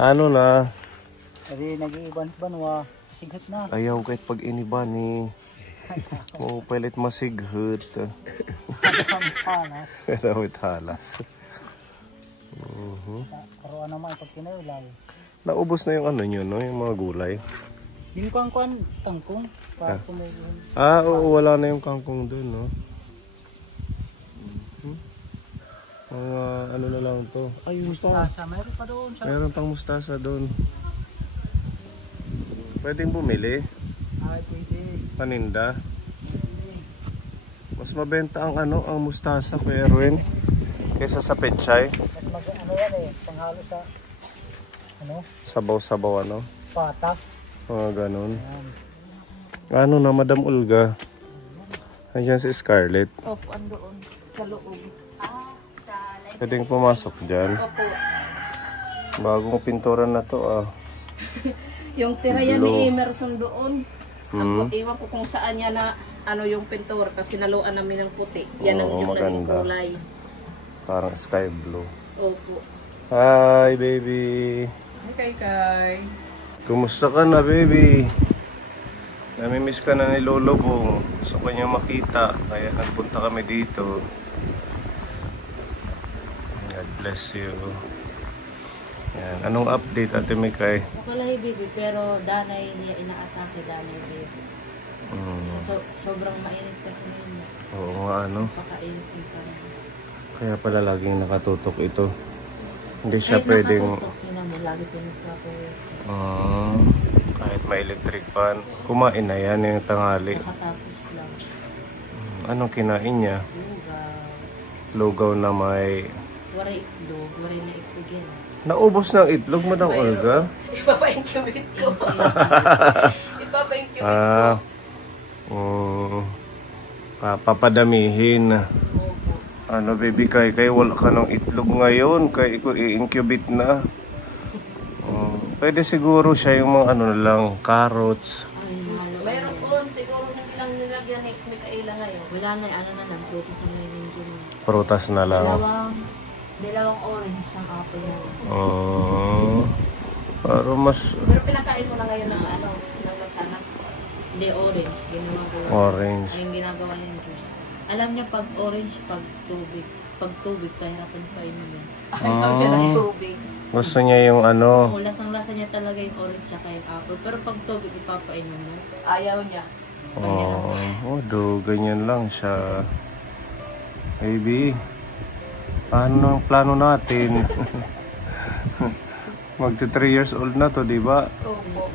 Ano na? Sabi, nag-iiban-ban wa. Sigat na. Ayaw kahit pag iniban eh. Oo, palit masighat. Karawit halas. Karoon naman pag kinailaw. Naubos na yung ano nyo, no? Yung mga gulay. Yung kangkong, tangkong. Oo, wala na yung kangkong dun, no? Mga ano na lang to. Ayun pa. Mustasa, meron pa doon. Meron pang mustasa doon. Pwedeng bumili. Ay, pwede. Paninda. Mas mabenta ang ano, ang mustasa, Kuya Erwin, kaysa sa pechay. Mas ano yan eh, panghalo sa ano? Sabaw-sabaw ano? Patak. Mga ganun. Ano na, Madam Olga? Ayan si Scarlett. Opo, andoon. Sa loob. Sa light. Pwedeng pumasok dyan. Opo. Bagong pintura na to ah. Yung tira yan ni Emerson doon. Hmm. Iwan ko kung saan niya na ano yung pintura kasi naluan namin ng puti. Yan ang yung naging kulay. Parang sky blue. Opo. Hi baby. Hi kay. Kumusta ka na baby? Namimiss ka na ni Lolo Bong. Gusto ko niya makita. Kaya nagpunta kami dito. God bless you. Yan. Anong update Ate Mikay? Nakulay baby pero danay niya inaatake danay baby. Sobrang mainit kasi niya. Oo nga ano. Pakainit yung parang. Kaya pala laging nakatutok ito. Hindi siya pwedeng... Lagi pinagkakulit. Kahit may electric fan. Kumain na yan yung tanghali. Nakatapos lang. Anong kinain niya? Lugaw na may... Waray itlog. Waray na itlog yan. Naubos ng itlog, Madam Olga? Ipapa-incubate ko. Ipapa-incubate ko. Papadamihin. Ano baby kay wala ka ng itlog ngayon. Kay i-incubate na. Pwede siguro siya yung mga ano lang, carrots. Mayroon po, siguro lang nilagyan ni Mikaela ngayon. Wala na, ano na lang, prutas na lang yung gym. Prutas na lang. Dalawang orange, isang apple na lang. Pero mas... Pero pinakain mo na ngayon ng ano, ng masanas. Hindi, orange. Ginawa ko. Orange. Yung ginagawa niya yung juice. Alam niya pag orange, pag tubig. Pag tubig, kahirapan pa yun yun. Ayaw niya ng tubig. Gusto niya yung ano... Lasang-lasa niya talaga yung orange tsaka yung apple. Pero pag tubig, ipapainom mo. Ayaw niya. Ganyan lang siya. Baby, paano ang plano natin? Magti 3 years old na to, di ba? Opo.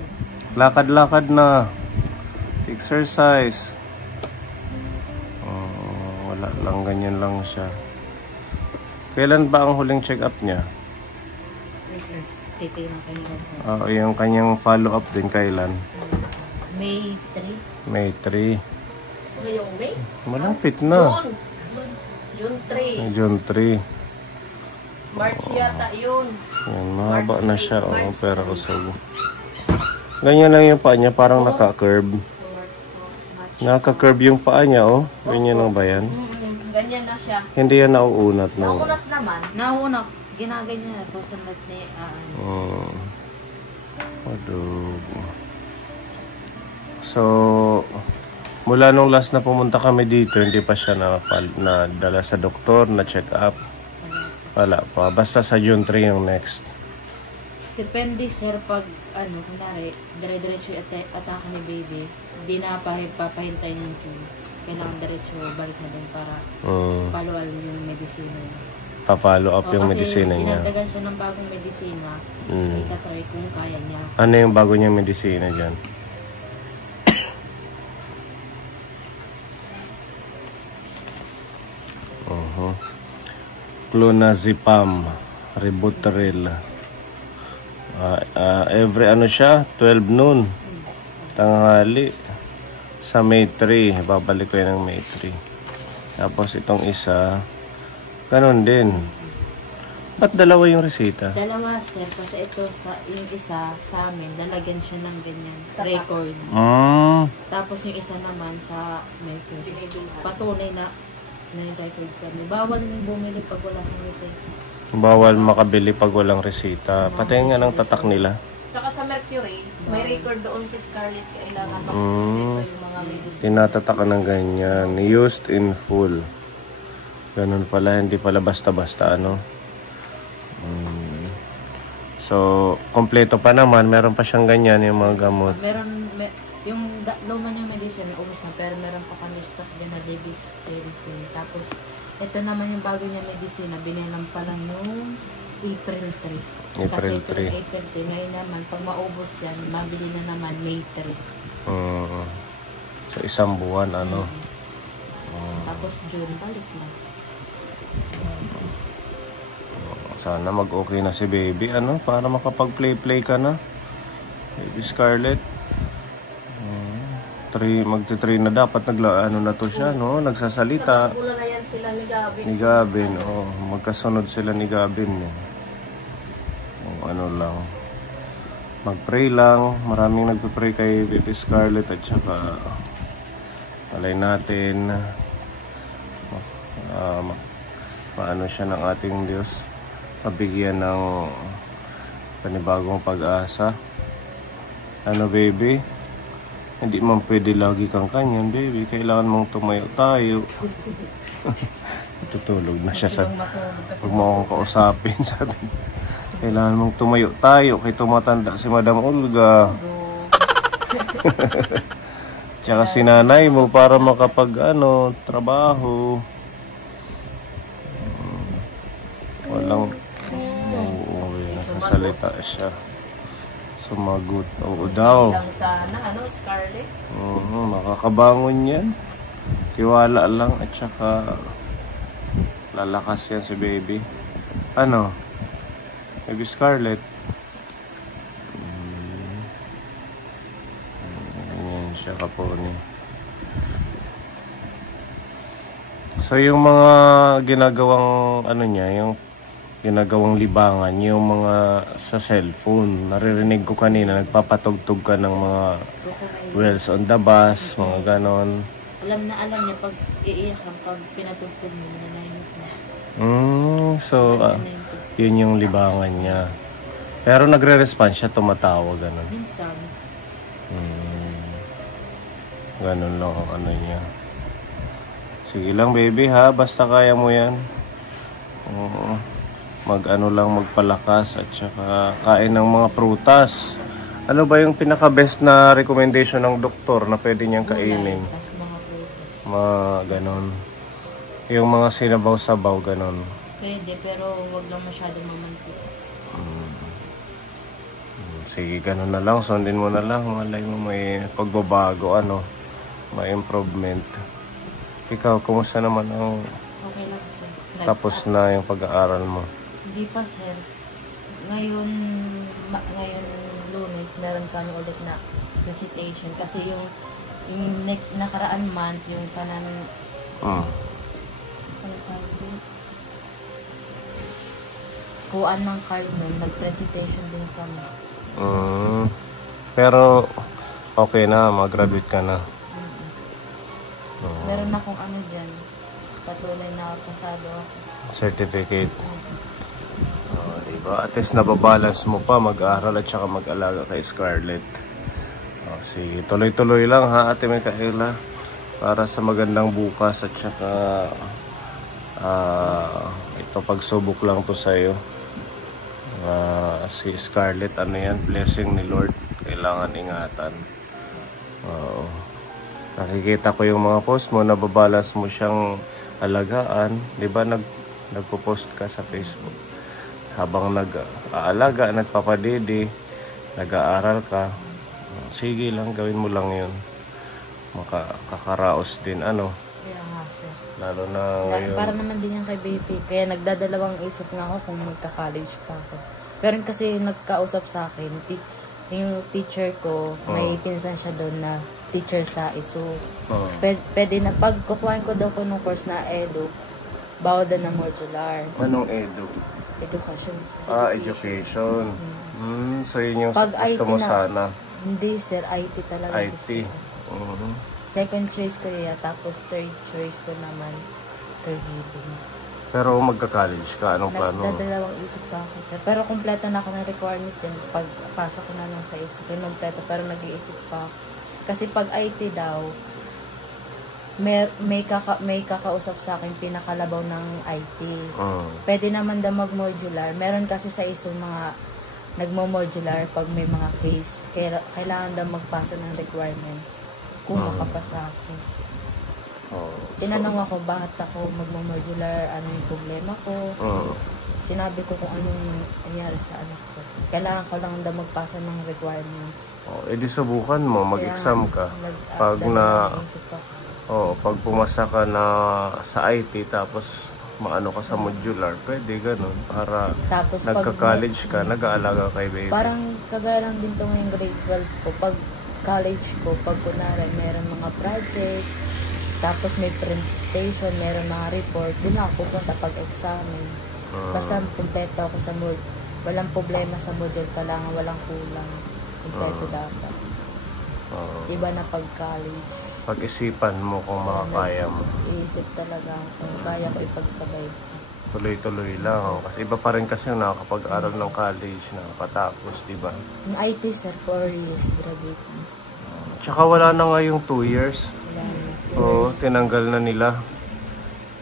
Lakad-lakad na. Exercise. Wala lang, ganyan lang siya. Kailan ba ang huling check-up niya? Yung kanyang follow-up din kailan? May 3. May 3. Ngayong May? Malapit na. June 3. June 3. March yata yun. Yan, mahaba na siya. Pero usog. Ganyan lang yung paa niya. Parang naka-curve. Naka-curve yung paa niya, oh. Ganyan lang ba yan? Ganyan na siya. Hindi yan nauunat. No? Nauunat naman. Nauunat. Ginaganyan na. Tusan lahat ni So, mula nung last na pumunta kami dito, hindi pa siya nadala sa doktor, na check up. Wala pa. Basta sa June 3 yung next. Depende sir pag ano, kunwari, dire-diretso yung atake ni baby, di na papahintay ng June. Kailangan diretso balik na din para follow up yung medicine niya. Pa-follow up yung medicine niya. Kasi dinagdagan siya ng bagong medisina, itatry kung kaya niya. Ano yung bago niyang medicina dyan? Clonazepam, Ribotril. Every ano siya, 12 noon. Tanghali. Sa May 3. Babalik ko yan ng May 3. Tapos itong isa, ganun din. Ba't dalawa yung resita? Dalawa sir, kasi ito yung isa sa amin, lalagyan siya ng ganyan, record. Tapos yung isa naman sa Mercury. Patunay na yung record kami. Bawal yung bumili pag wala kang resita. Bawal makabili pag walang resita. Pati nga ng tatak nila. Saka sa Mercury, may record doon si Scarlett. Kailangan ito yung mga medicine. Tinatatakan ng ganyan. Used in full. Ganun pala. Hindi pala basta-basta ano. So, kompleto pa naman. Meron pa siyang ganyan yung mga gamot. Yung luma niyang medicine, ubos na. Pero meron pa kami stock dyan na Davis medicine. Tapos, ito naman yung bago niya medicine na binilang pa lang yung April 3. April 3. Kasi April 3. Ngayon naman, pag maubos yan, mabili na naman May 3. So, isang buwan, ano? Tapos June, balik na. Sana mag-okay na si baby, ano? Para makapag-play-play ka na. Baby Scarlett. Magti-3 na dapat ano na to siya, no? Nagsasalita. Nagpula na yan sila ni Gavin. Ni Gavin, magkasunod sila ni Gavin. Ano lang. Mag-pray lang. Maraming nagpe-pray kay baby Scarlett at saka alay natin paano siya ng ating Diyos. Pabigyan ng panibagong pag-asa. Ano baby? Hindi man pwede lagi kang kanyan, baby. Kailangan mong tumayo tayo. Tutulog na siya. Huwag mo akong kausapin, sabi. Kailangan mong tumayo tayo. Kay tumatanda si Madam Olga. Tsaka si nanay mo para makapag trabaho. Walang... nakasalita siya. Sumagot. Oo daw. Lang sana, Scarlett? Makakabangon yan. Tiwala lang at saka lalakas yan si baby. Ano? Baby Scarlett. Ganyan siya kaponi. So yung mga ginagawang niya, yung ginagawang libangan, yung mga sa cellphone. Naririnig ko kanina, nagpapatugtog ka ng mga Wheels on the Bus, mga ganon. Alam niya pag iiyak ka, pag pinatugtog mo, nanahimik na. So, yun yung libangan niya. Pero nagre-respond siya, tumatawa, ganon. Minsan. Ganon lang ang niya. Sige lang baby ha, basta kaya mo yan. Magpalakas at saka kain ng mga prutas. Ano ba yung pinaka-best na recommendation ng doktor na pwede niyang kainin? Ganon. Yung mga sinabaw-sabaw, ganon. Pwede, pero wag lang masyado mamantika. Sige, ganon na lang. Sundin mo na lang. Malay mo may pagbabago, may improvement. Ikaw, kumusta naman ang... Okay lang, sir. Tapos na yung pag-aaral mo? Hindi pa, sir. Ngayon Lunes, meron kami ulit na recitation. Kasi yung nakaraan month, yung kanan... Kuan ng card nun, nag-recitation din kami. Pero, okay na, mag-graduate ka na. Meron akong dyan. Patunay na pasado ako. Certificate. Diba? At least nababalance mo pa mag-aaral at saka mag-alaga kay Scarlett. Sige, tuloy-tuloy lang ha, Ate Micaela. Para sa magandang bukas at saka ito pagsubok lang to sa'yo. Si Scarlett, yan, blessing ni Lord. Kailangan ingatan. Nakikita ko yung mga post mo, nababalance mo siyang alagaan. Diba nagpo-post ka sa Facebook? Habang nag-aalaga, nagpapadede, nag-aaral ka. Sige lang, gawin mo lang yun. Makakaraos din, Kaya nga, sir. Lalo na ngayon. Para naman din yan kay baby. Kaya nagdadalawang isip nga ako kung magka-college pa ako. Pero kasi nagkausap sa akin, yung teacher ko, may pinsan siya doon na teacher sa ISO. Pwede na, pag kukuhain ko daw ko ng course na edu, bawal na modular. Anong edu? Education. Education. So yun yung gusto mo sana? Hindi, sir. IT talaga. IT. Second choice ko tapos third choice ko naman caregiving. Pero magka-college ka, anong plano mo? Nagdadalawang isip pa ako, sir. Pero kumpleto na ako ng requirements din. Pagpasok ko na lang sa isip, kumpleto. Pero nag-iisip pa ako. Kasi pag IT daw, may kakausap sa akin pinakalabaw ng IT. Pwede naman daw mag-modular. Meron kasi sa ISO mga nagmo-modular pag may mga case. Kailangan daw magpasa ng requirements kung makapasa ako. Tinanong ako bakit ako magmo-modular, ano yung problema ko. Sinabi ko kung anong nangyari sa anak ko. Kailangan ko lang daw magpasa ng requirements. Edi subukan mo, mag-exam ka. Pag pag pumasa ka na sa IT tapos maano ka sa modular, pwede ganun para Tapos nagka-college ka, nag-aalaga kay baby. Parang kagaya lang din to ngayong grade 12 ko. Pag college ko, pag kunwari meron mga project, tapos may print station, meron mga report, doon ako pupunta pag examen. Basta kumpleto ako sa module. Walang problema sa module, kailangan walang kulang. Kumpleto dapat. Iba na pag college. Pag-isipan mo kung makakaya mo. Iisip talaga kung kaya ko ipagsabay. Tuloy-tuloy lang. Kasi iba pa rin kasi yung nakakapag-aral ng college na patapos, di ba? Yung IT, sir, 4 years graduate. Tsaka wala na nga yung 2 years. Wala na. Oo, tinanggal na nila.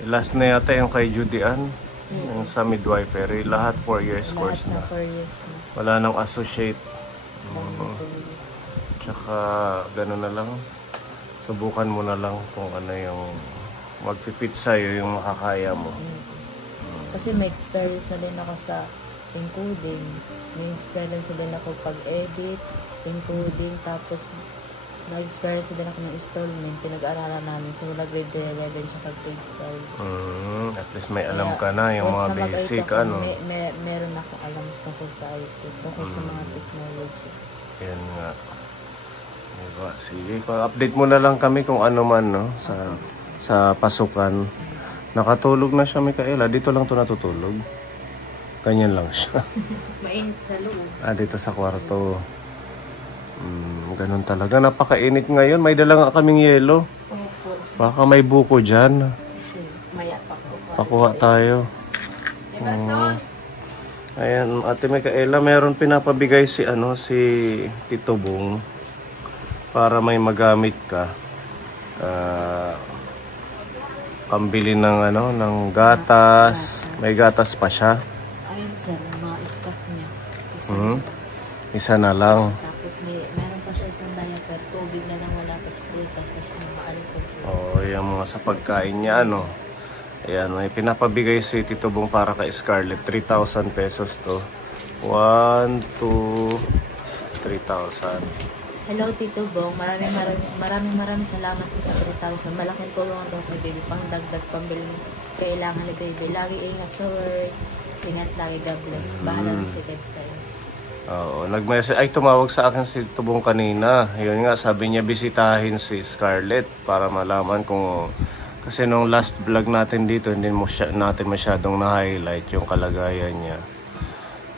Last na yata yung kay Judy Ann. Yung sa midwifery. Lahat 4 years course na. 4 years na. Wala nang associate. Tsaka gano'n na lang. Subukan mo na lang kung ano yung mag-fit sa'yo, yung makakaya mo. Kasi may experience na din ako sa encoding. May experience na din ako pag-edit, encoding, tapos nag-experience na din ako ng installment. Pinag-aaralan namin simula grade 11 tsaka grade 12. At least may alam ka na yung mga basic, ano. Meron ako alam tungkol sa IT, tungkol sa mga technology. Yan nga. Diba? Sige, update mo na lang kami kung ano man, no? Sa pasukan. Nakatulog na siya, Micaela. Dito lang to natutulog. Ganyan lang siya. Mainit sa loob. Dito sa kwarto. Ganun talaga. Napakainit ngayon. May dala nga kaming yelo. Baka may buko dyan. Maya pa po. Pakuha tayo. Ayan, Ate Micaela, meron pinapabigay si Tito Bong para may magamit ka. Pambili ng ng gatas. May gatas pa siya. Ayun, sir, mga stock niya. Isa na lang. Tapos meron pa siya isang diaper, tubig na lang wala, tapos prutas, tapos maalikot. Yung mga sa pagkain niya, Ayan, may pinapabigay si Tito Bong para kay Scarlett. 3,000 pesos to. 1, 2, 3,000. Hello, Tito Bong. Maraming salamat po sa 3,000. Malaking tulong ito kay baby. Pang dagdag pambili kailangan ni baby. Lagi ingat sa work. Ingat lagi. God bless. Bahala na si God sa'yo. Nag-message. Tumawag sa akin si Tito Bong kanina. Yun nga, sabi niya bisitahin si Scarlett para malaman kung... Kasi nung last vlog natin dito, hindi natin masyadong na-highlight yung kalagayan niya.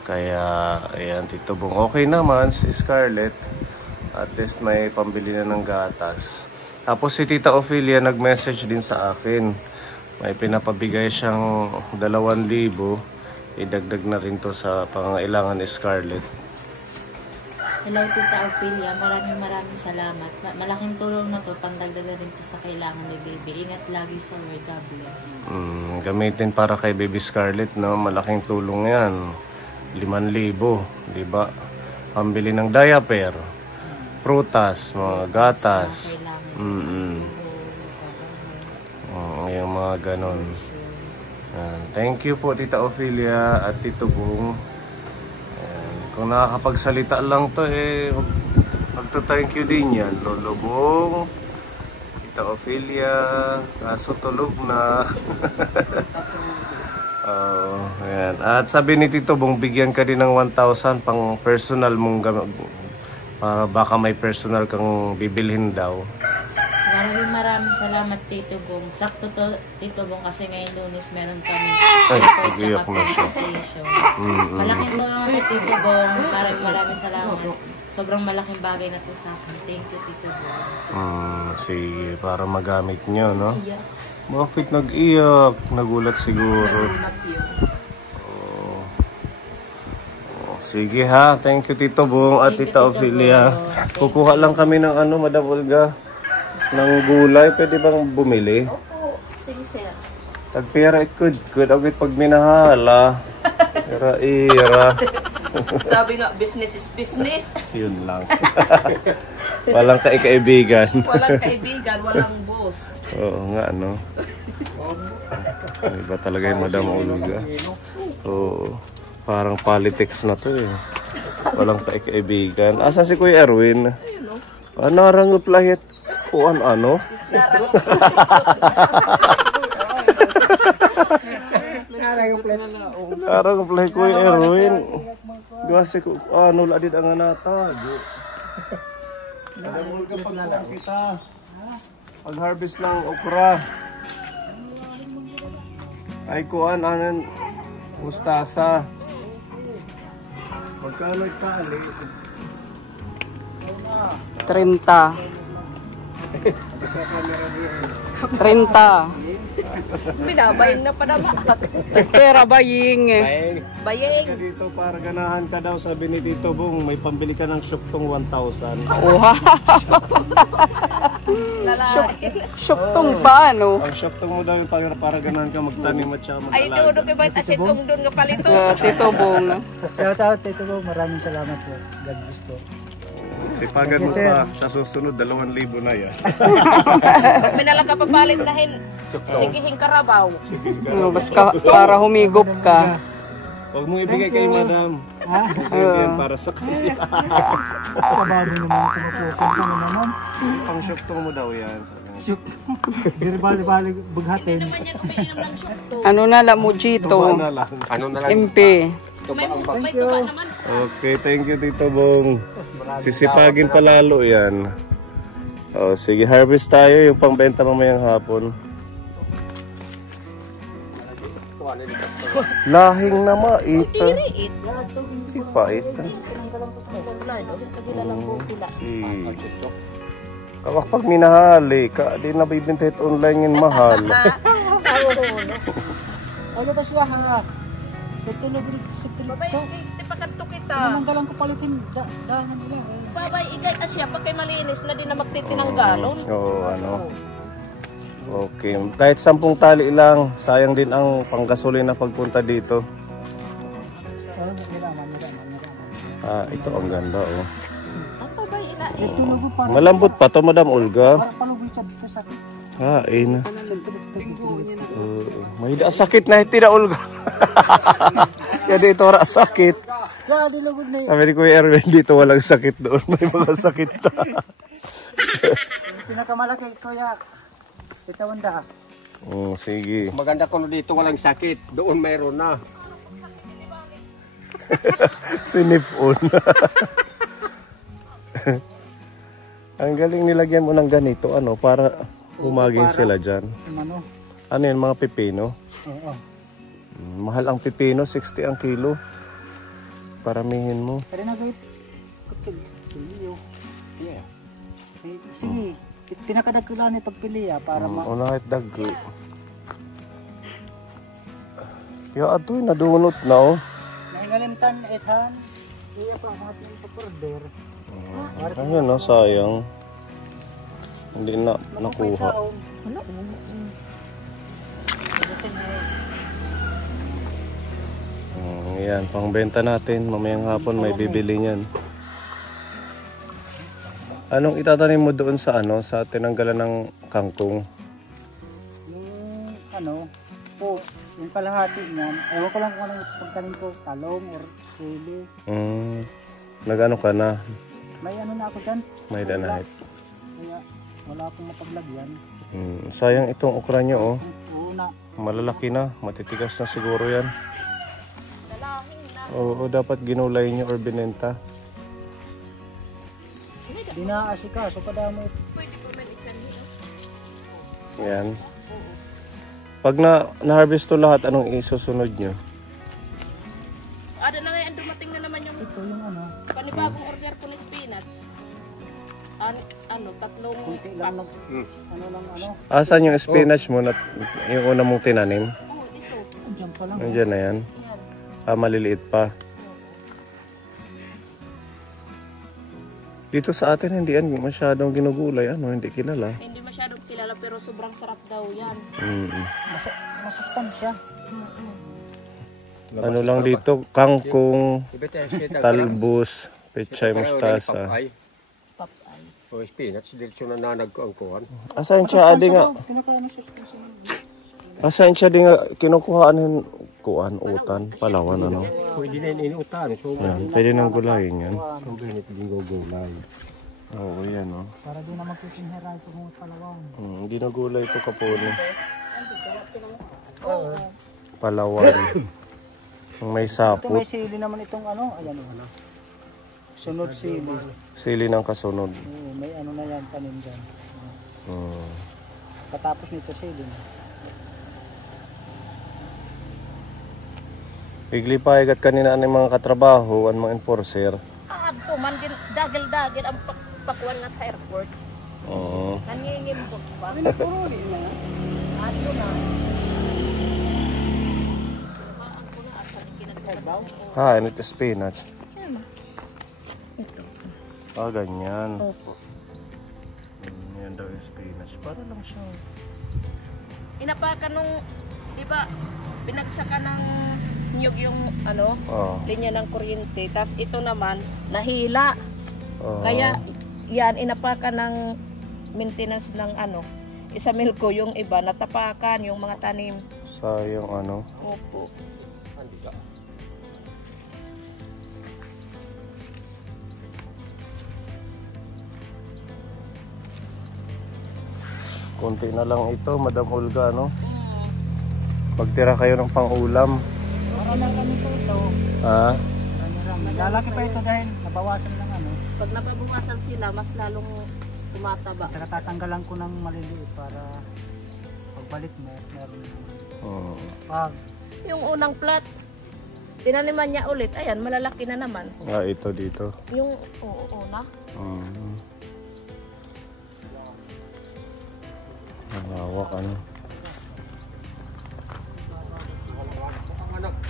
Kaya, ayan, Tito Bong. Okay naman si Scarlett. At least may pambili na ng gatas. Tapos si Tita Ophelia nag-message din sa akin. May pinapabigay siyang 2,000. Idagdag na rin to sa pangangailangan ni Scarlett. Hello, Tita Ophelia. Maraming salamat. Malaking tulong na to. Pangdagdag na rin to sa kailangan ni baby. Ingat lagi sa work. God bless. Gamitin para kay baby Scarlett, no? Malaking tulong yan. 5,000, di ba? Pambili ng diaper. Prutas, mga gatas. Yung mga ganon. Thank you po, Tita Ophelia at Tito Bong. Kung nakakapagsalita lang to, magto-thank you din yan. Lolo Bong, Tita Ophelia, kaso tulog na. Ayan. At sabi ni Tito Bong, bigyan ka din ng 1,000 pang personal mong gamit. Para baka may personal kang bibilhin daw. Maraming salamat, Tito Bong. Sakto to, Tito Bong, kasi ngayon Lunes meron kami iyak na siya. Malaking tulong kay Tito Bong. Maraming salamat. Sobrang malaking bagay na to sa akin. Thank you, Tito Bong. Sige, para magamit nyo, no? Yeah. Bakit nag-iyak? Nagulat siguro. Nagulat yun. Sige ha. Thank you Tito Bong at Tita Ophelia. Kukuha lang kami ng ano, Madam Olga. Ng gulay. Pwede bang bumili? Opo. Sige, sir. Tagpira ikod. Agad pag minahala. Ira. Sabi nga, business is business. Yun lang. Walang kaibigan. Walang kaibigan, walang boss. Oo nga, ano. Iba talaga yung Madam Olga. Oo. Parang politics na to eh. Walang kaibigan. Asa si Kuya Erwin? Narangup lahit. Kuan ano? Narangup lahit Kuya Erwin. Gasi ko ano ladid ang anata. Madam Olga pagkuhan kita. Pag-harvest ng okra. Ay kuan anan mustasa. Magkano ikali? 30. 30. Binabayang na padamak. Pera baying. Bayeng. Dito para ganahan ka daw sabi ni Tito Bong may pambili ka ng syuktong 1,000. Oha. Lalaki. Syuktong pa ano? Ang syuktong mo daw yung para ganahan ka magtanim at siya Ay, mag-alaga. doon kay Bait Asit kung doon nga palito. Tito Bong. Shout out Tito Bong, maraming salamat po. God bless po. Sipagan mo pa sa susunod 2,000 na yan. Pag may nalang kapapalit dahil sigihing karabaw. Bas para humigop ka. Huwag mong ibigay kay Madam. Sige para sa kanya. Trabaho naman tumutulong ka naman. Pang syuktong mo daw yan. Diri bali bughatin. Naman yan umiinom ng syokto. Ano na la mojito. Ano na lang. MP. May tuka naman. Okay, thank you Tito Bong. Sisipagin palalo yan. Oh, sige, harvest tayo yung pangbenta mamayang hapon. Lahing na maita. Iriit. Ipaita. Sige. Kapag minahali ka, di nabibinta ito online yung mahal. Ano ba siya ha? Sa tulog sa Babay, tulog. tipakanto kita. Nanggalang ko palitin dahil nila. Babay, igay asya pag kay malinis na din na magtitinanggalon. Oo, ano. Okay. Kahit 10 tali lang, sayang din ang panggasolina pagpunta dito. Ah, ito ang ganda oh. Ang babay, inain. Tulog ko para Malambot pa to, Madam Olga. palugoy sa dito sa Kain. May da sakit na iti na Olga. Kaya dito wala sakit. ya dilugod na. Sabi ni Kuya Erwin, dito walang sakit doon. May mga sakit na. Pinakamalaki ko ya. Ito wanda. Sige. Maganda ko dito walang sakit. Doon mayroon na. Sinipon. Ang galing nilagyan mo ng ganito, ano, para umaging sila dyan. Ano? Ano yun, mga pipino? Oo. Mahal ang pipino, 60 ang kilo. Paramihin mo. Pero nagawit. Sige. Yeah. Sige. Pinakadagkulan ni pagpili para Unahit daggo. Ya, ato'y nadunot na oh. Nahingalimtan ethan. Iya pa natin pa-order. Ayun oh, sayang. Hindi na nakuha. Ano? Yan, pangbenta natin. Mamayang hapon may bibili niyan. Anong itatanim mo doon sa ano, sa tinanggalan ng kangkong? Yung ano, po, yung kalahati niyan. Ewan ko lang kung anong pagtanim ko, talong or sili. Nagano ka na? May ano na ako dyan. May danahit. Kaya wala akong mapaglagyan. Sayang itong okra nyo oh. Una. Malalaki na, matitigas na siguro yan. Oo, dapat ginulay nyo or binenta. Dinaasikaso pa damo ito. Yan. Pag na-harvest to lahat, anong isusunod nyo? Ada na ngayon, dumating na naman yung Ito yung ano. panibagong order ko ng spinach. Tatlong Kunti lang nag, ano lang ano. Asan yung spinach mo na yung una mong tinanim? dito. Diyan pa lang. Nandiyan na yan. Yan. Maliliit pa. Dito sa atin hindi yan masyadong ginugulay. Hindi kilala. Hindi masyadong kilala pero sobrang sarap daw yan. Masustansya. Ano lang dito, kangkong, talbos, pechay, mustasa. Popeye. O spinach, diretso na nanagkuangkuhan. Asan siya adi nga? Pinakaano siya sa Asan siya di nga kinukuhaan yung kuan, utan, Palawan ano? Pwede na iniutan. So, Yan, pwede nang gulayin yan. ang ganit din gulay. Oo, yan o. para di na magpipinheray kung Palawan. Hindi na gulay ito kapuno. Oo. Palawan. Yung may Ito sapot. may sili naman itong ano, ayan o. Sunod sili. Sili ng kasunod. May ano na yan, tanim dyan. Katapos nito sili. Pigli pa igat kanina ang mga katrabaho, ang mga enforcer. Man din dagel-dagel ang pakuan na sa airport. Oo. Nangingimbot pa. Pinapuruli na. Ato na. Ha, ito spinach. Ganyan. Opo. Yan daw yung spinach. Para lang siya. Inapakan nung, di ba, binagsakan ng nyug yung ano, linya ng kuryente. Tapos ito naman, nahila. Kaya yan, inapakan ng maintenance ng ano, isamil ko yung iba, natapakan yung mga tanim. Sayang ano. Opo. Konti na lang ito, Madam Olga, no? Pagtira kayo ng pang-ulam. Marami kami po ito. Ha? Marami. Lalaki pa ito dahil nabawasan lang ano. Pag nababawasan sila, mas lalong tumataba. Saka tatanggalan ko ng maliliit para pagbalik meron. Pag Yung unang plat, tinaniman niya ulit, ayan, malalaki na naman. Ito dito. Yung una. Malawak ano.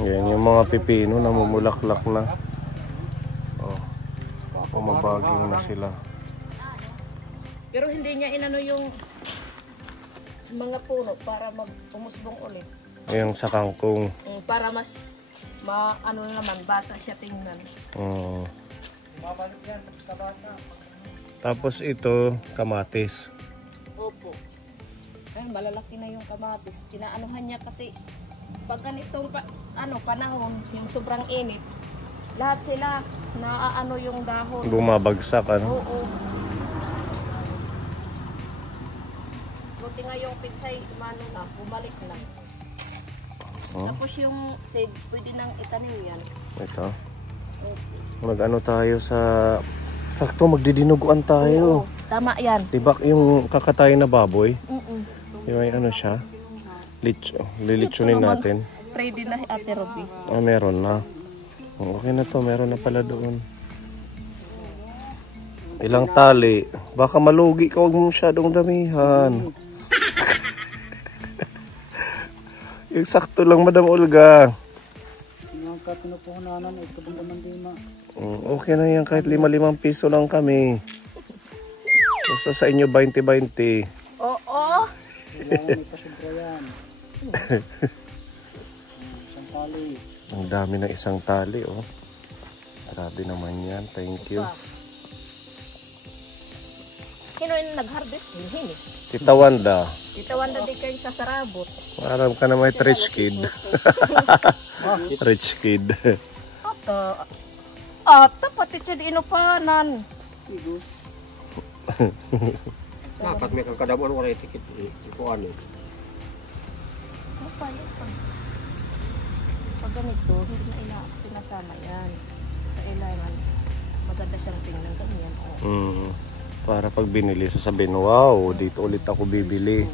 Yan yung mga pipino na mumulaklak na. Pumabaging na sila. Pero hindi niya inano yung mga puno para mag-umusbong ulit. Yung sa kangkong. Para mas ano naman, bata siya tingnan. Tapos ito, kamatis. Opo. Ayun, malalaki na yung kamatis. Kinaanuhan niya kasi pag ganitong panahon, yung sobrang init, lahat sila naaano yung dahon. Bumabagsak ano. Oo. Buti nga yung pitsay, na, bumalik na. Tapos yung seeds, pwede nang itanim yan. Ito. Mag-ano tayo sa... Sakto, magdidinuguan tayo. Oo, tama yan. Diba yung kakatay na baboy? Yung may ano siya? Lilitsunin natin. Ready na Ate Ruby. Meron na. Okay na to, meron na pala doon. Ilang tali. Baka malugi ka, huwag mo masyadong damihan. Yung sakto lang, Madam Olga. yung pinupuhunanan, ito bang naman din na. Okay na yan, kahit 5 piso lang kami. Basta sa inyo 20-20. Oo. Kailangan may pasubra yan. Isang tali. Ang dami ng isang tali, oh. Grabe naman yan, thank you. Sino yung nag-harvest? Hindi. Tita Wanda, Tita Wanda di kayo sa sarabot. parang ka na may rich kid. Rich kid. Pati siya di inupanan. Igos. Dapat may kagkadamuan wala itikit. Ikuan eh. Pag ganito, hindi na sinasama yan. Kailangan maganda siyang tingnan ganyan. Para pag binili, sasabihin, wow, dito ulit ako bibili.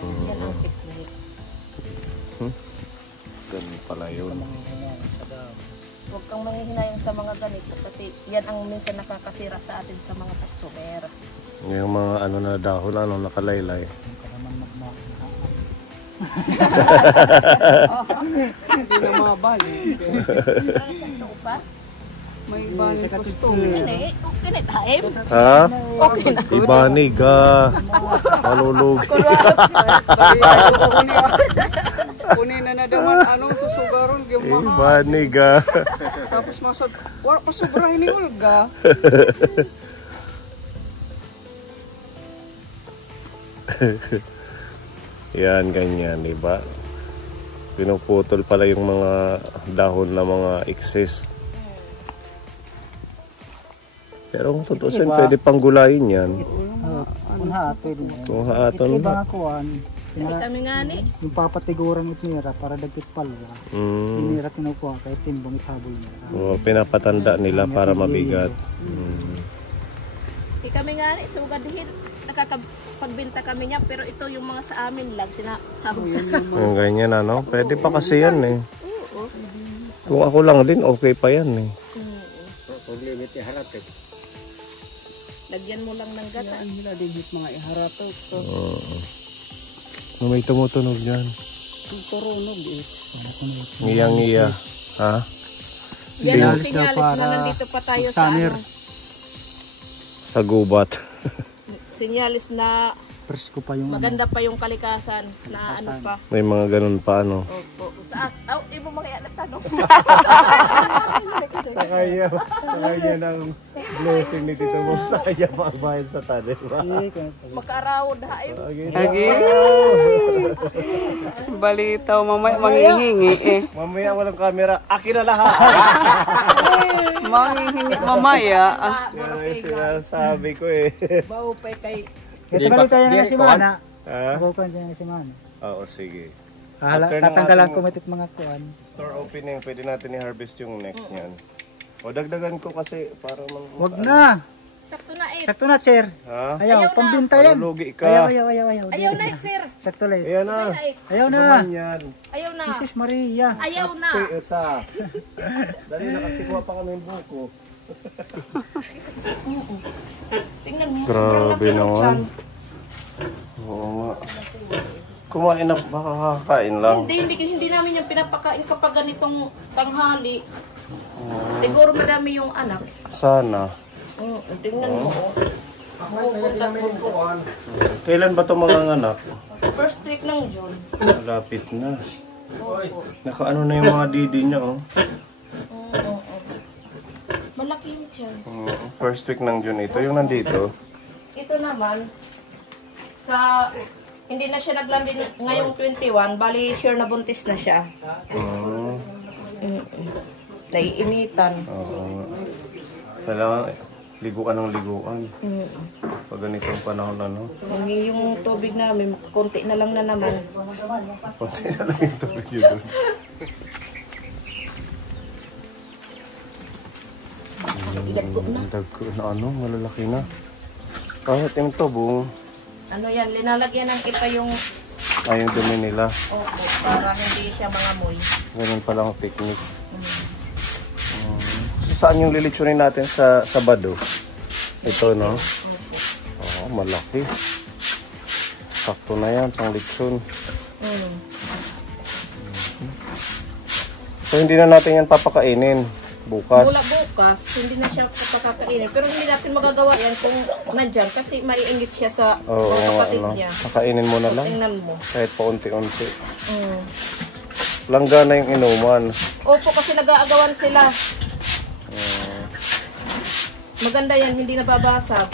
Yan ang technique. Ganun pala yun. Huwag kang manghihinayang sa mga ganito kasi yan ang minsan nakakasira sa atin sa mga customer. Yung mga ano na dahon, ano, nakalaylay. Hindi na mabali. Ano pa? May bali gusto. Hindi, okay na tayo. Ha? Okay na. Ibanig ka. Malulog. Kunin na naman anong susugaron yung mga. Ibanig ka. Tapos masod. Wala pa sobrahin ni Olga. Yan, ganyan, diba? Pinuputol pala yung mga dahon na mga excess. Pero kung tutusin, pwede pang gulayin yan. Kung hato din. Kung haaton Ito ba? mga kuwan. Kami nga ni. Yung papatiguran itnira para dagkit palwa. Tinira kinukuha kahit timbang itabol nila. O, pinapatanda nila para mabigat. Kami nga ni, sugadihin. Nakakapagbenta kami niya, pero ito yung mga sa amin lang, sinasabog sa sama. Yung ganyan, ano? Pwede pa kasi yan eh. Kung ako lang din, okay pa yan eh. Kung limit iharap eh. Lagyan mo lang ng gata. Ang hila digit mga iharato. May tumutunog dyan. Ang turunog eh. Ngiyang-ngiya. Ha? Yan ang sinyalis na nandito pa tayo sa ano. Sa gubat. Sinyalis na Presko pa yung maganda pa yung kalikasan na ano pa. May mga ganun pa, ano? Opo. Sa ibo mga yan tanong. Sa kanya ng blessing ni Tito Mo sa kanya magbayad sa tanin. Makarawod hayo. Lagi. Balitaw mamaya manghihingi eh. Mamaya walang camera. Akin na lahat. Manghihingi mamaya. Yan ang sinasabi ko eh. Baupay kay ito balik tayo na si Mana. Ha? Makukuhan tayo na si Mana. Oo, sige. Tatanggalan ko matit mga kuwan. Store opening, pwede natin i-harvest yung next niyan. O dagdagan ko kasi para Wag na. sakto na eh. Sakto na, sir. Ha? Ayaw, pambinta yan. Malulugi ka. Ayaw. Ayaw na sir. Sakto lang. Ayan na. Ayaw na. Naman yan. Ayaw na. Jesus Maria. Ayaw na. Isa. Dali nakatikuha pa kami yung buko. Tingnan mo. Grabe naman. Oo nga. Kumain na, baka kakain lang. Hindi namin yung pinapakain kapag ganitong tanghali. Siguro marami yung anak. Sana. Tingnan mo. Kailan ba ito mga anak? First week ng June. Malapit na. Nakaano na yung mga didi niya, oh. Malaki yung tiyan. First week ng June ito. Yung nandito. Ito naman, hindi na siya naglandi ngayong 21, bali sure na buntis na siya. Naiinitan. Kailangan liguan ng liguan. Pag ganitong panahon, ano? Yung tubig namin, konti na lang na naman. Konti na lang yung tubig yun. Dagko na ano, malalaki na. Kahit yung tubong, Ano yan, linalagyan ng ipa yung yung dumi nila. opo, para hindi siya mangamoy. Ganun pala ang technique. So, saan yung lilitsunin natin sa Sabado? Ito, no? Oo, malaki. Sakto na yan, pang litsun. So, hindi na natin yan papakainin bukas. Mula bukas, hindi na siya papakakainin. Pero hindi natin magagawa yan kung nandyan kasi maiingit siya sa mga kapatid niya. Pakainin mo na lang. Tingnan mo. Kahit paunti-unti. Langga na yung inuman. Opo, kasi nag-aagawan sila. Maganda yan, hindi nababasag.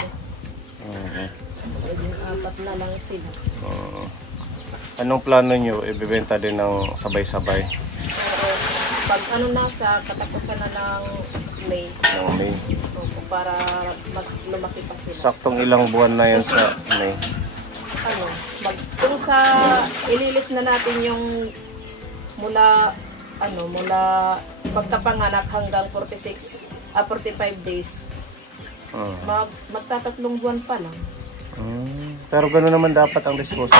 Apat na lang sila. Anong plano nyo? Ibibenta din ng sabay-sabay? Pag ano na, sa katapusan na ng May. Ng May. Opo, para mas lumaki pa sila. Saktong ilang buwan na yan sa May. Kung sa ililis na natin yung mula pagkapanganak hanggang 45 days. Magtatatlong buwan pa lang. Pero gano'n naman dapat ang disposal.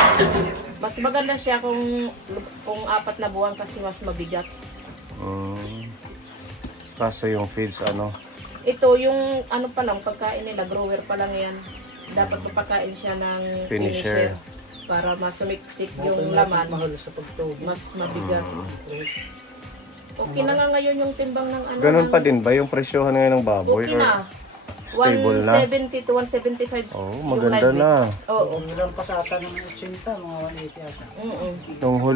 Mas maganda siya kung 4 na buwan kasi mas mabigat. Kaso yung feeds ano? Ito yung ano pa lang, pagkain nila, grower pa lang yan. Dapat mapakain siya ng Finisher. para masumiksik yung laman, Mahal sa pagtubig. mas mabigat. Okay na nga ngayon yung timbang ng ano. Ganun pa ng- din ba yung presyohan ngayon ng baboy? Okay na. Stable na? 170 to 175. Oh, yung maganda live na. weight. Oo. Kung ilang pasata ng 80, mga 180 ata.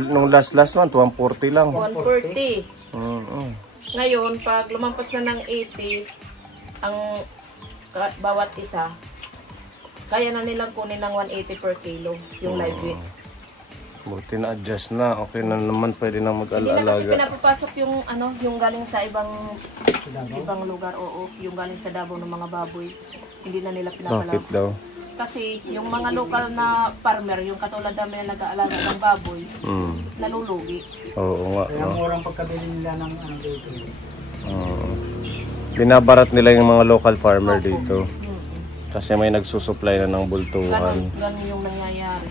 Nung last month, 140 lang. 140. Mm-mm. Ngayon, pag lumampas na ng 80, ang bawat isa, kaya na nilang kunin ng 180 per kilo, yung live weight. Buti na adjust na. Okay na naman, pwede na Hindi na kasi mag-alaga. pinapapasok yung ano, yung galing sa ibang lugar, oo, yung galing sa Davao ng mga baboy. Hindi na nila Bakit pinapalabas. daw? Kasi yung mga lokal na farmer, yung katulad namin na nag-aalaga ng baboy, nalulugi. Oo nga. Kaya No? murang pagkabili nila ng ano dito. Binabarat nila yung mga local farmer dito. Kasi may nagsusupply na ng bultuhan. Ganun yung nangyayari.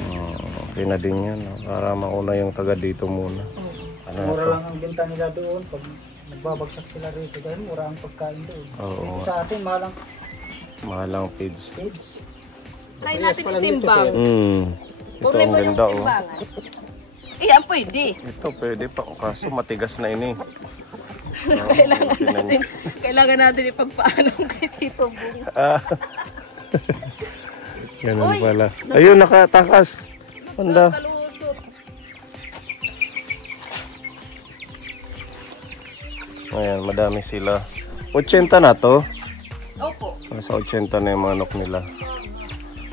Okay na din yan. No? Para mauna yung taga dito muna. Ano na Mura to? lang ang benta nila doon pag nagbabagsak sila rito dahil mura ang pagkain doon. Oo. Dito sa atin, mahalang Mahalang feeds. kids. Try natin itimbang. Ito Kunin ang mo yung ganda oh. timbangan. Yan pwede. Ito pwede pa. Kaso matigas na ini. Kailangan natin ipagpaalam kay Tito Bong. Ganun pala. Ayun, nakatakas. Handa. Kalusot. Ayan, madami sila. 80 na to. Opo. Nasa 80 na yung manok nila.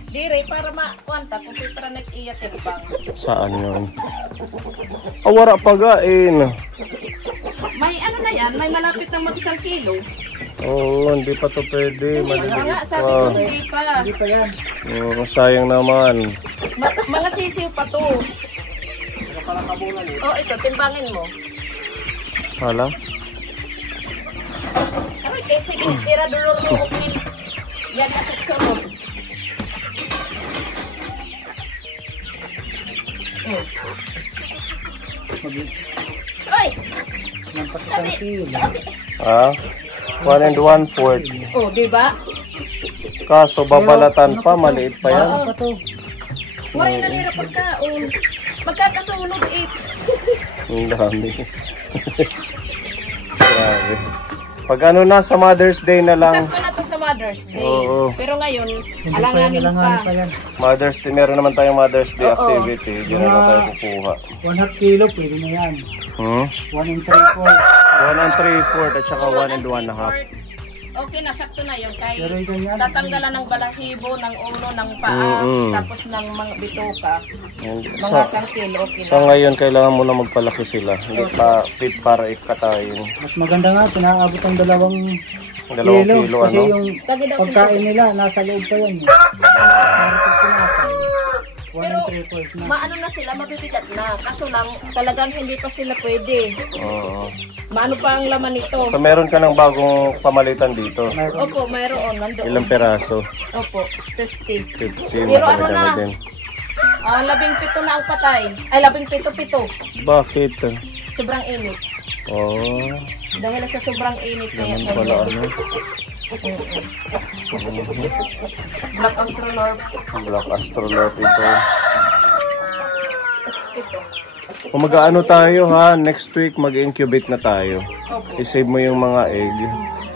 Dire, para makwanta kung pipra nag-iya timbang. Saan yun? Wala pagain. May ano na yan, may malapit na mag-1 kilo. Oo, hindi pa to pwede. Hindi pa nga, Maliliit sabi pa. ko hindi pa. Hindi pa yan. Sayang naman. Mga sisiw pa to. Oh, ito, timbangin mo. Hala? Aray, kasi tira dolor mo, okay. Yan asok sunod. Ay! Ng pasasang kilo. Ha? 1 and 1/4. Oh, di ba? Kaso babalatan pa, maliit pa yan. Ano pa to? Waray na nila pagkaon. Magkakasunod 8. Ang dami. Grabe. Pag ano na, sa Mother's Day na lang. Sakto na to sa Mother's Day. Oo. Pero ngayon, Hindi pa yan, alanganin alanganin pa. pa yan. Mother's Day, meron naman tayong Mother's Day Oo. activity. Diyan na lang tayo kukuha. 1/2 kilo, pwede na yan. 1 and 3/4. 1 and 3/4 at saka 1 and 1/2. Okay na, sakto na yun. Kay Pero ganyan. tatanggalan ng balahibo, ng ulo, ng paa, tapos ng mga bituka. Mga Sa, 1 kilo, okay sa na. ngayon, kailangan mo na magpalaki sila. Hindi pa fit para ikatayin. Mas maganda nga, pinaabot ang 2 2 kilo. kilo, Kasi ano? yung Lagi daw pagkain nila, nasa loob pa yan. Para pag pinatay, 1 Pero, and 3/4 na. maano na sila, mabibigat na. Kaso lang, talagang hindi pa sila pwede. Oo. Maano pa ang laman nito? So, meron ka ng bagong pamalitan dito. Mayroon. Opo, mayroon. Nandoon. Ilang peraso? Opo, 50. 50. Pero ano maganda na? din. 17 na ang patay. Ay, 17. Bakit? Sobrang init. Oh, Dahil sa sobrang init kaya ganun pala ano. Black Australorp. Black Astrolot ito. Ito. Kung mag-ano tayo ha, next week mag-incubate na tayo. Opo. I-save mo yung mga egg.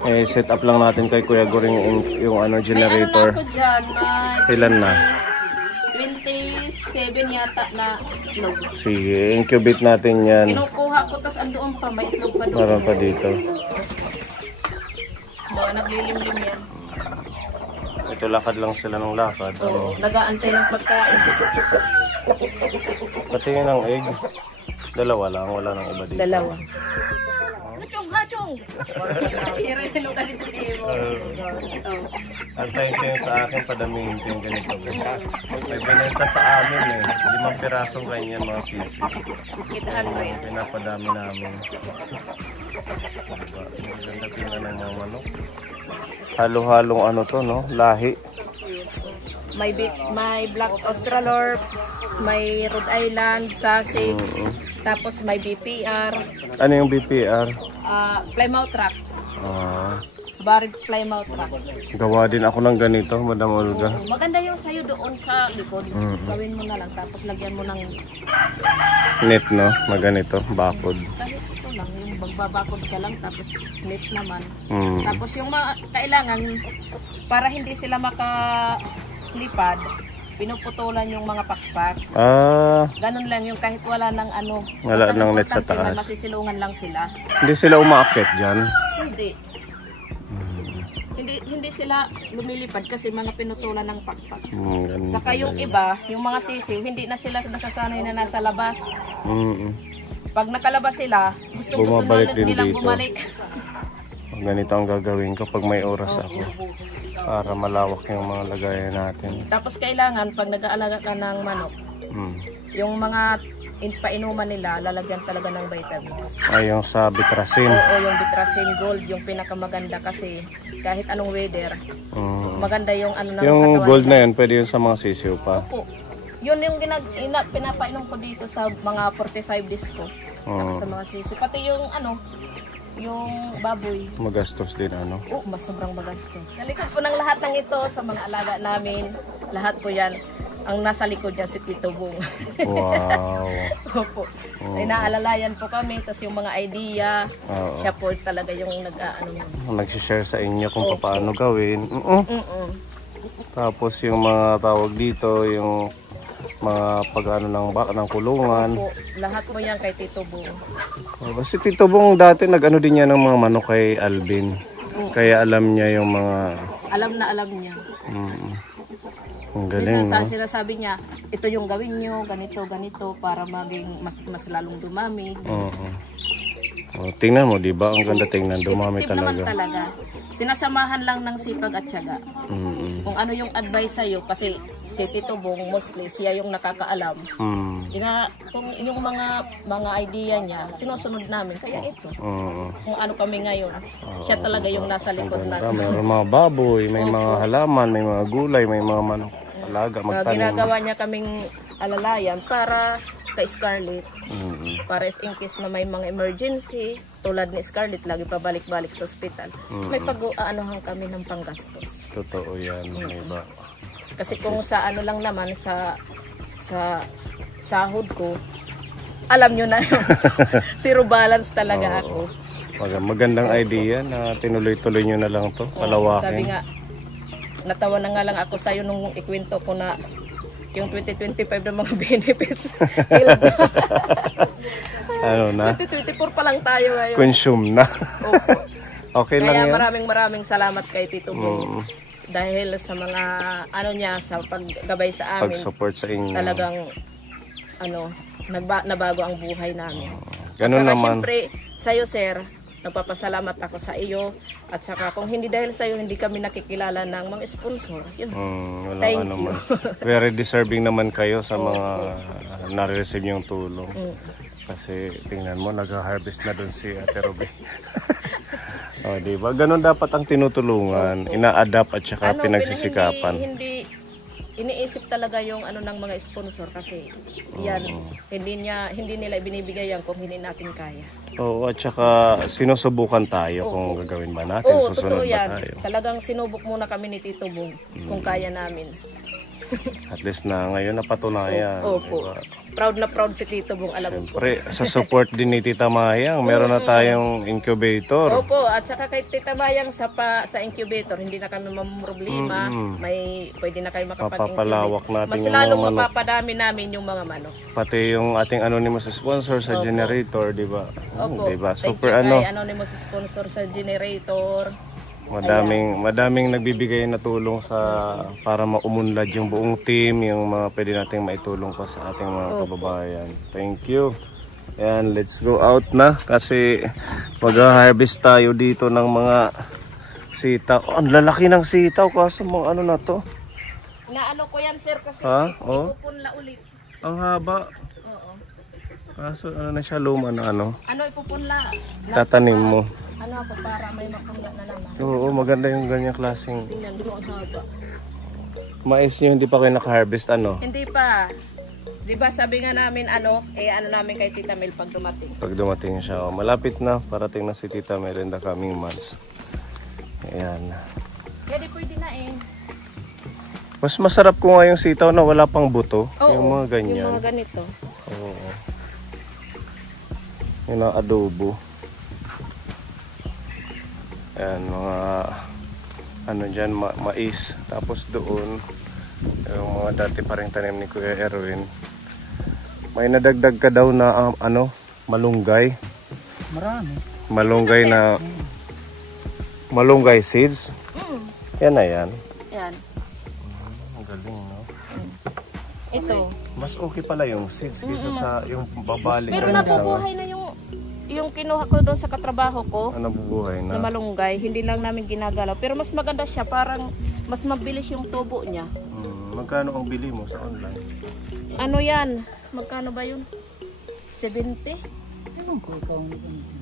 Eh, set up lang natin kay Kuya Goring yung ano, May ano na generator. ako dyan. May Ilan na? 27 yata na itlog. Sige, incubate natin yan. Kinukuha ko, tas andoon pa. May itlog pa doon. Meron pa dito. Mga naglilimlim yan. Ito, lakad lang sila ng lakad. Oo, nag-aantay ng pagkain. Patingin ng egg. Dalawa lang, wala nang iba dito. Dalawa. Hachong, hachong! Ireno ka dito, Timo. Antayin ko yung sa akin, padamihin ko yung ganito. May binenta sa amin eh. 5 pirasong ganyan mga sisi. Kitahan mo yan. Pinapadami namin. Maganda tingnan ng mga manok. Halo-halong ano to, no? Lahi. May Black Australorp, may Rhode Island, Sussex, tapos may BPR. Ano yung BPR? Plymouth Rock. Ah. Barred Plymouth Rock. Gawa din ako ng ganito, Madam Olga. Oo, maganda yung sayo doon sa likod. Gawin mo na lang, tapos lagyan mo ng Net, no? Maganito, bakod. kahit ito lang, yung magbabakod ka lang, tapos net naman. Tapos yung mga kailangan, para hindi sila makalipad, pinuputulan yung mga pakpak. Ah, Ganun lang yung kahit wala ng ano. Wala basta ng net sa importante na taas. Masisilungan lang sila. hindi sila umaakit dyan. Hindi. Hindi sila lumilipad kasi mga pinutulan ng pakpak. Ganun Saka yung iba, yung mga sisiw, hindi na sila nasasanay na nasa labas. Pag nakalabas sila, gusto Bumabalik din nilang dito. bumalik. Ganito ang gagawin ko pag may oras ako. Para malawak yung mga lagayan natin. Tapos kailangan, pag nag-aalaga ka ng manok, yung mga painuman nila, lalagyan talaga ng vitamins. Ay, yung sa Bitrasin. Oo, yung Bitrasin Gold, yung pinakamaganda kasi kahit anong weather, maganda yung ano ng Yung katawan gold nila. na yun, pwede yun sa mga sisiw pa. Opo. Yun yung pinapainom ko dito sa mga 45 days ko. Saka sa mga sisi. Pati yung ano, yung baboy. Magastos din, ano? Oh, mas sobrang magastos. Sa likod po ng lahat ng ito, sa mga alaga namin, lahat po yan. Ang nasa likod niya si Tito Bong. Wow. Opo. Ay naalalayan po kami, tapos yung mga idea, siya po talaga yung Nagsishare sa inyo kung paano gawin. Tapos yung mga tawag dito, yung mga pag-ano ng kulungan. Opo. Lahat po yan kay Tito Bong. Si Tito Bong dati nag-ano din niya ng mga manok kay Alvin. Kaya alam niya yung mga... Alam na alam niya. Ang galing, no? Sinasabi niya, ito yung gawin nyo, ganito, ganito, para maging mas lalong dumami. Tingnan mo, di ba? Ang ganda tingnan, dumami Effective naman talaga. talaga. Sinasamahan lang ng sipag at tiyaga. Kung ano yung advice sa'yo, kasi si Tito Bong, mostly, siya yung nakakaalam. Kung yung mga idea niya, sinusunod namin. Kaya ito, kung ano kami ngayon, siya talaga yung nasa likod natin. May mga baboy, may mga halaman, may mga gulay, may mga manok. Alaga, magtanim. Ginagawa niya kaming alalayan para kay Scarlett. Para if in case na may mga emergency, tulad ni Scarlett, lagi pabalik-balik sa ospital, may pag-aanohan kami ng panggastos. Totoo yan, iba. Kasi kung sa ano lang naman, sa sahod ko, alam nyo na yun. Zero balance talaga ako. Magandang idea na tinuloy-tuloy nyo na lang to, palawakin. Sabi nga, natawa na nga lang ako sa'yo nung ikwento ko na yung 2025 na mga benefits. Ano na? 2024 pa lang tayo ngayon. Consume na. Okay lang Kaya yan. maraming salamat kay Tito Bong. Dahil sa mga ano niya, sa paggabay sa amin. Pag-support sa inyo. Talagang nabago ang buhay namin. Ganun Saka naman. syempre, sa'yo sir, nagpapasalamat ako sa iyo. At saka kung hindi dahil sa'yo, hindi kami nakikilala ng mga sponsor. Yun. Wala Thank ka naman. Very deserving naman kayo sa mga nare-receive yung tulong. Kasi tingnan mo, nag-harvest na doon si Ate Ruby. Diba? Ganun dapat ang tinutulungan, ina-adapt at saka pinagsisikapan. Hindi iniisip talaga yung ano ng mga sponsor kasi yan, hindi nila binibigay yan kung hindi natin kaya. Oo, at saka sinusubukan tayo kung gagawin ba natin, susunod totoo ba yan. tayo. Talagang sinubok muna kami ni Tito Bong kung kaya namin. At least na ngayon napatunayan. Opo. Diba? Proud na proud si Tito Bong, alam ko. Siyempre, sa support din ni Tita Mayang, meron na tayong incubator. Opo, at saka kay Tita Mayang sa incubator, hindi na kami mamroblema. Pwede na kayo Mapapalawak makapag-incubate. natin Mas yung lalong mga manok. mapapadami namin yung mga manok. Pati yung ating anonymous sponsor sa generator, di ba? Opo. Diba? Thank Super you kay Anonymous sponsor sa generator. Madaming nagbibigay na tulong para maumunlad yung buong team, yung mga pwede nating maitulong pa sa ating mga kababayan. Thank you. Ayan, let's go out na kasi mag-harvest tayo dito ng mga sitaw. Ang lalaki ng sitaw kaso mga ano na to. Naano ko yan sir kasi ipupunla ulit. Ang haba. Oo. Kaso ano na siya, luma na ano. Ano ipupunla? Tatanim mo. Ano ako para may mapangga na naman. Oo, maganda yung ganyang klaseng. Tingnan doon ang haba. Mais nyo, hindi pa kayo naka-harvest ano? Hindi pa. Di ba sabi nga namin ano namin kay Tita Mel pag dumating. Pag dumating siya, malapit na, parating na si Tita Mel in the coming months. Ayan. Kaya di pwede na eh. Mas masarap ko nga yung sitaw na wala pang buto. Oo, yung mga ganyan. Yung mga ganito. Oo. Yung ang adobo. Ayan, mga ano dyan, mais. Tapos doon, yung mga dati pa rin tanim ni Kuya Erwin. May nadagdag ka daw na malunggay. Marami. Malunggay na malunggay seeds. Yan na yan. Yan. Ang galing, no? Ito. Mas okay pala yung seeds kaysa sa yung babalik. Pero nabubuhay na yung kinuha ko doon sa katrabaho ko. Nabubuhay na. Na malunggay. Hindi lang namin ginagalaw. Pero mas maganda siya. Parang mas mabilis yung tubo niya. Magkano ang bili mo sa online? Ano yan? Magkano ba yun? 70? Ewan ko ikaw.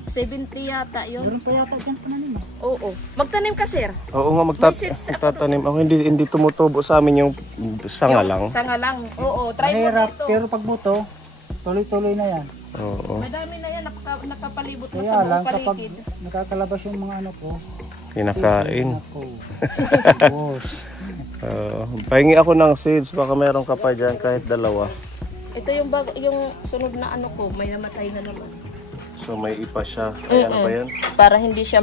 70 yata yun. Meron pa yata dyan pananim. Oo. Magtanim ka, sir. Oo nga, magtatanim ako. Hindi tumutubo sa amin yung sanga lang. Sanga lang. Oo. Try mo Mahirap, dito. pero pag buto, tuloy-tuloy na yan. Oo. Madami na yan. Nakapalibot na Kaya sa lang, buong kapag paligid. nakakalabas yung mga ano ko, Kinakain. ako. Boss. Pahingi ako ng seeds. Baka meron ka pa dyan kahit dalawa. Ito yung sunod na ano ko. May namatay na naman. So may ipa siya. Ay, ano ba yan? Para hindi siya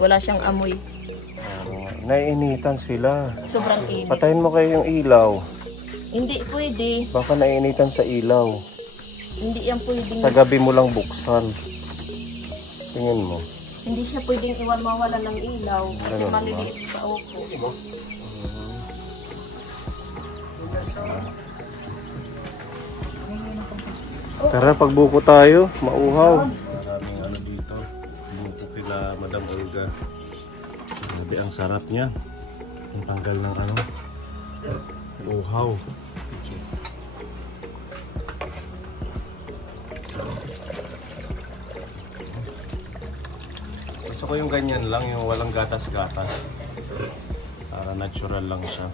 wala siyang amoy. Naiinitan sila. Sobrang init. Patayin mo kayo yung ilaw. Hindi pwede. Baka naiinitan sa ilaw. Hindi yan pwedeng. Sa gabi mo lang buksan. Tingin mo. Hindi siya pwedeng mawala ng ilaw. Kasi Ganun ba? maliliit pa upo. Tara, pagbuko tayo. Mauhaw. Maraming ano dito. Buko kila Madam Olga. Grabe, ang sarap niya. Ang tanggal ng ano. Uhaw. Gusto ko yung ganyan lang, yung walang gatas-gatas. Para natural lang siya.